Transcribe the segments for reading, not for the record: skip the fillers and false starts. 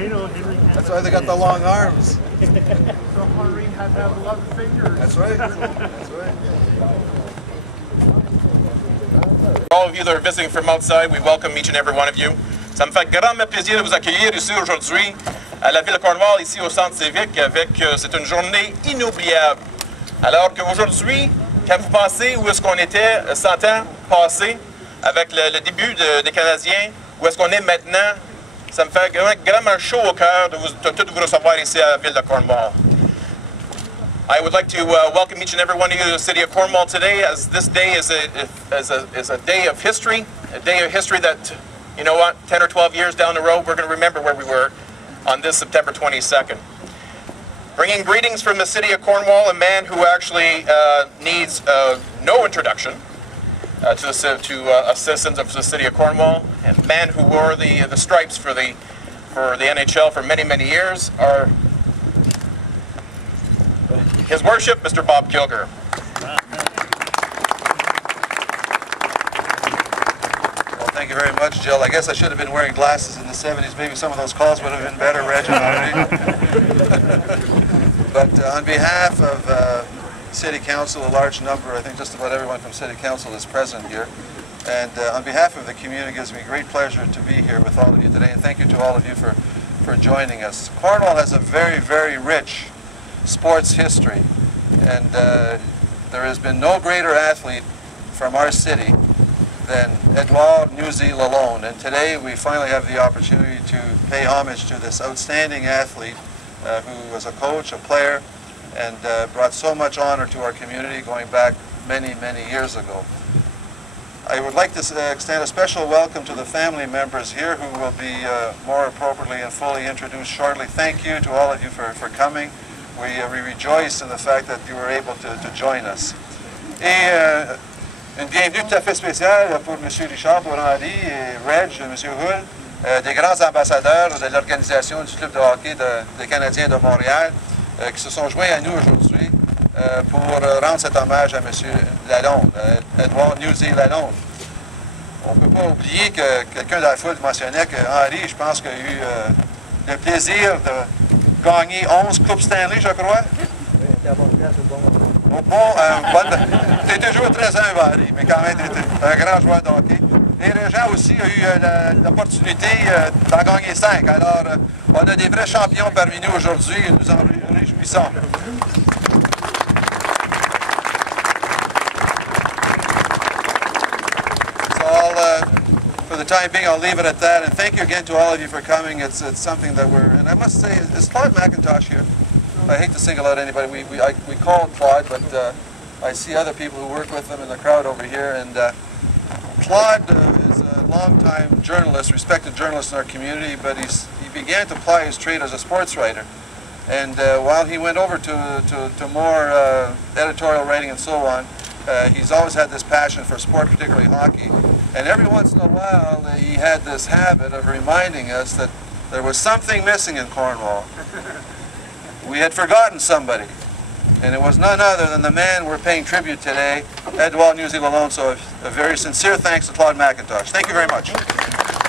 I know, Henri. That's why they got the long arms. So Henri had to have 11 fingers. That's right. That's right. All of you that are visiting from outside, we welcome each and every one of you. Ça me fait grandement plaisir de vous accueillir ici aujourd'hui à la ville de Cornwall, ici au centre civique, c'est une journée inoubliable. Alors qu'aujourd'hui, quand vous pensez où est-ce qu'on était 100 ans passés, avec le début des Canadiens, où est-ce qu'on est maintenant, ça me fait grandement chaud au cœur de tout vous recevoir ici à la ville de Cornwall. I would like to welcome each and every one of you to the city of Cornwall today, as this day is a day of history, that, you know what, 10 or 12 years down the road, we're going to remember where we were on this September 22nd. Bringing greetings from the city of Cornwall, a man who actually needs no introduction to us citizens of the city of Cornwall, and a man who wore the stripes for the NHL for many, many years, His Worship, Mr. Bob Kilger. Well, thank you very much, Jill. I guess I should have been wearing glasses in the 70s. Maybe some of those calls would have been better, Rejean Houle. But on behalf of City Council, a large number, I think just about everyone from City Council is present here. And on behalf of the community, it gives me great pleasure to be here with all of you today. And thank you to all of you for joining us. Cornwall has a very, very rich sports history, and there has been no greater athlete from our city than Newsy Lalonde, and today we finally have the opportunity to pay homage to this outstanding athlete who was a coach, a player, and brought so much honor to our community going back many, many years ago. I would like to extend a special welcome to the family members here who will be more appropriately and fully introduced shortly. Thank you to all of you for coming. We rejoice in the fact that you were able to join us. Et une bienvenue tout à fait spéciale pour M. Richard, pour Henri et Reg, M. Houle, des grands ambassadeurs de l'organisation du club de hockey des Canadiens de Montréal, qui se sont joints à nous aujourd'hui pour rendre cet hommage à M. Lalonde, Newsy Lalonde. On ne peut pas oublier que quelqu'un de la foule mentionnait que Henri, je pense qu'il a eu le plaisir de gagné 11 Coupes Stanley, je crois. Tu étais joueur très humble, Henri, mais quand même, tu étais un grand joueur de hockey. Et Rejean aussi a eu l'opportunité d'en gagner 5. Alors, on a des vrais champions parmi nous aujourd'hui et nous en réjouissons. For the time being, I'll leave it at that, and thank you again to all of you for coming. It's something that and I must say, is Claude McIntosh here? I hate to single out anybody. We call Claude, but I see other people who work with him in the crowd over here, and Claude is a long-time journalist, respected journalist in our community, but he began to ply his trade as a sports writer. And while he went over to more editorial writing and so on, he's always had this passion for sport, particularly hockey. And every once in a while, he had this habit of reminding us that there was something missing in Cornwall. We had forgotten somebody. And it was none other than the man we're paying tribute today, Newsy Lalonde. So a very sincere thanks to Claude McIntosh. Thank you very much.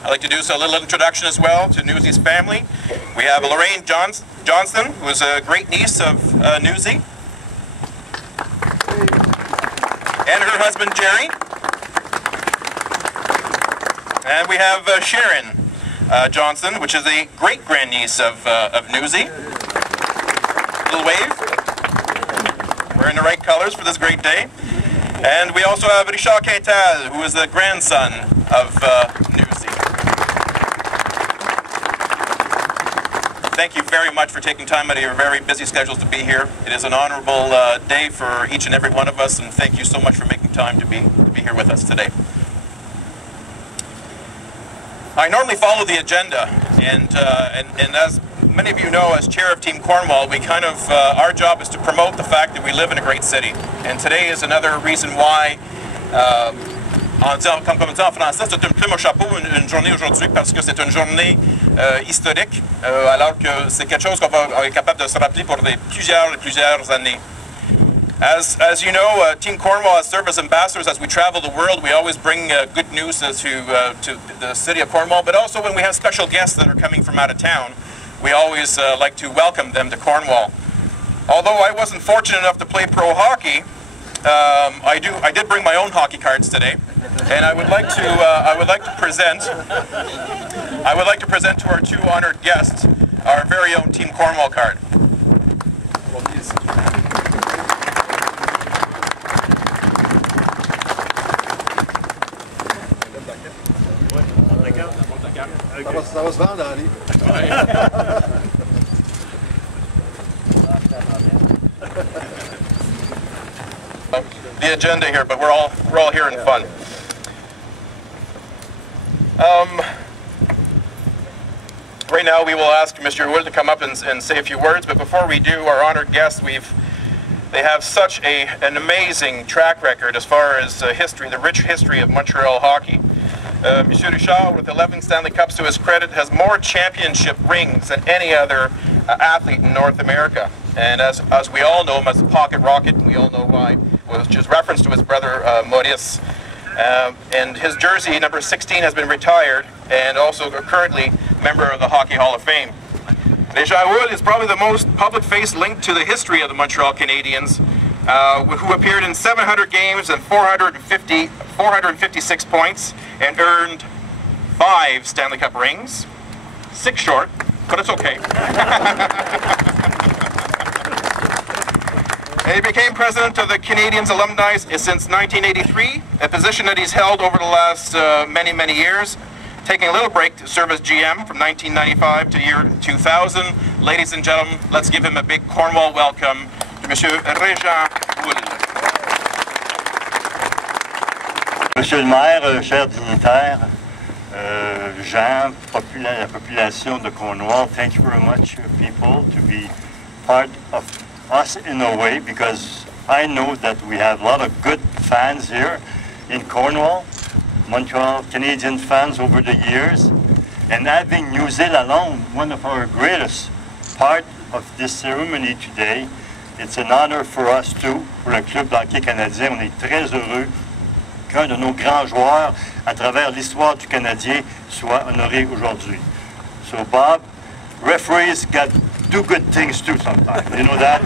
I'd like to do a little introduction as well to Newsy's family. We have Lorraine Johnston, who is a great niece of Newsy, and her husband Jerry. And we have Sharon Johnson, which is a great-grandniece of Newsy. Little wave. Wearing the right colors for this great day. And we also have Richard Quintal, who is the grandson of Newsy. Thank you very much for taking time out of your very busy schedules to be here. It is an honorable day for each and every one of us, and thank you so much for making time to be here with us today. I normally follow the agenda, and as many of you know, as chair of Team Cornwall, we kind of, our job is to promote the fact that we live in a great city. And today is another reason why, comme disant en français, c'est une plume au chapeau, une journée aujourd'hui, parce que c'est une journée historique, alors que c'est quelque chose qu'on va être capable de se rappeler pour plusieurs années. As you know, Team Cornwall has served as ambassadors as we travel the world. We always bring good news to the city of Cornwall, but also when we have special guests that are coming from out of town. we always like to welcome them to Cornwall. Although I wasn't fortunate enough to play pro hockey, I did bring my own hockey cards today, and I would like to present to our two honored guests our very own Team Cornwall card. Ça va se vendre, Henri. The agenda here, but we're all here in fun. Right now we will ask Mr. Houle to come up and say a few words, but before we do, our honored guests, they have such an amazing track record as far as history, the rich history of Montreal hockey. Monsieur Richard, with 11 Stanley Cups to his credit, has more championship rings than any other athlete in North America. And as we all know him as the Pocket Rocket, and we all know why, which is reference to his brother Maurice. And his jersey, number 16, has been retired, and also currently member of the Hockey Hall of Fame. Rejean Houle is probably the most public face linked to the history of the Montreal Canadiens, who appeared in 700 games and 456 points, and earned 5 Stanley Cup rings. 6 short, but it's okay. And he became president of the Canadiens Alumni since 1983, a position that he's held over the last many years, taking a little break to serve as GM from 1995 to year 2000. Ladies and gentlemen, let's give him a big Cornwall welcome to Monsieur Rejean Houle. Monsieur le maire, chers dignitaires, Jean, la population de Cornwall, thank you very much, people, to be part of us in a way, because I know that we have a lot of good fans here in Cornwall, Montreal Canadian fans over the years, and having Newsy Lalonde, one of our greatest part of this ceremony today, it's an honor for us too, pour le Club d'hockey canadien. On est très heureux qu'un de nos grands joueurs à travers l'histoire du Canadien soit honoré aujourd'hui. So Bob, referees do good things too sometimes, you know that?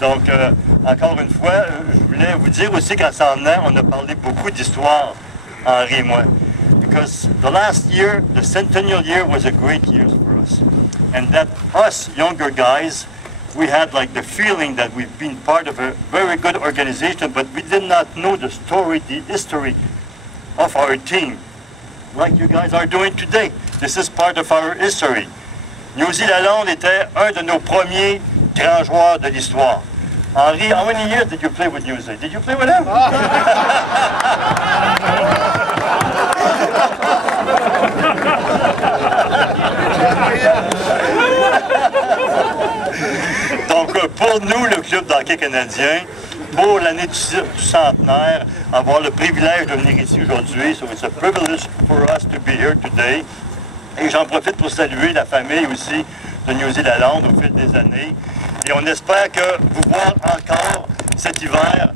Donc, encore une fois, je voulais vous dire aussi qu'en s'en venant, on a parlé beaucoup d'histoire, Henri et moi. Because the last year, the centennial year, was a great year for us. And that us younger guys, we had like the feeling that we've been part of a very good organization, but we did not know the story, the history of our team, like you guys are doing today. This is part of our history. Newsy Lalonde était un de nos premiers grands joueurs de l'histoire. Henri, how many years did you play with Newsy? Did you play with him? Donc, pour nous, le Club d'hockey canadien, pour l'année du centenaire, avoir le privilège de venir ici aujourd'hui, so it's a privilege for us to be here today. Et j'en profite pour saluer la famille aussi de Newsy Lalonde au fil des années. Et on espère que vous voir encore cet hiver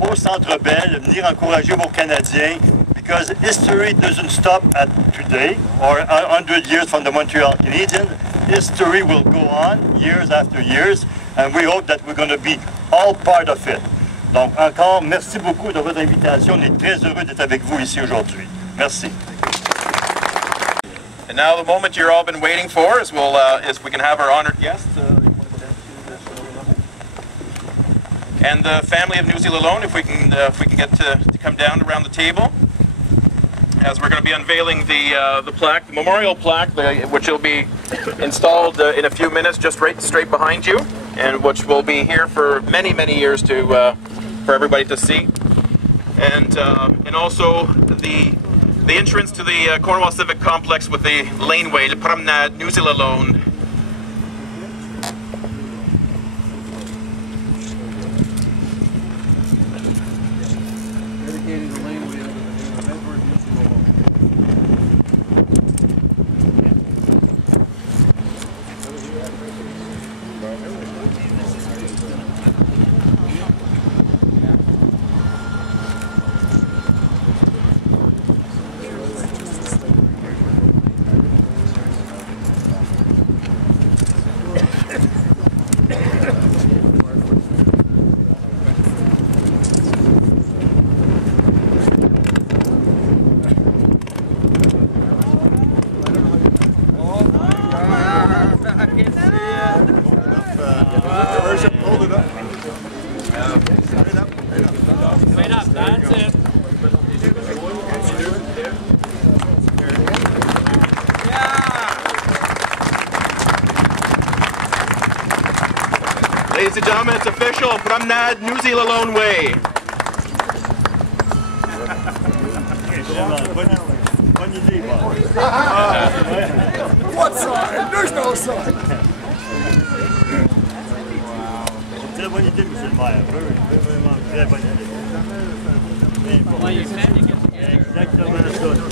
au Centre Bell, venir encourager vos Canadiens, because history doesn't stop at today or 100 years from the Montreal Canadiens. History will go on years after years, and we hope that we're going to be all part of it. Donc encore, merci beaucoup de votre invitation. On est très heureux d'être avec vous ici aujourd'hui. Merci. And now the moment you've all been waiting for is we can have our honored guests. And the family of Newsy Lalonde, if we can get to come down around the table, as we're going to be unveiling the plaque, the memorial plaque, which will be installed in a few minutes, just straight behind you, and which will be here for many years for everybody to see, and also the entrance to the Cornwall Civic Complex with the laneway, the promenade, Newsy Lalonde. ladies and gentlemen, it's official. Promenade Newsy Lalonde Way. What sign? There's no sign. Très bonne idée, monsieur le maire. Vraiment, très bonne idée. Exactement ça.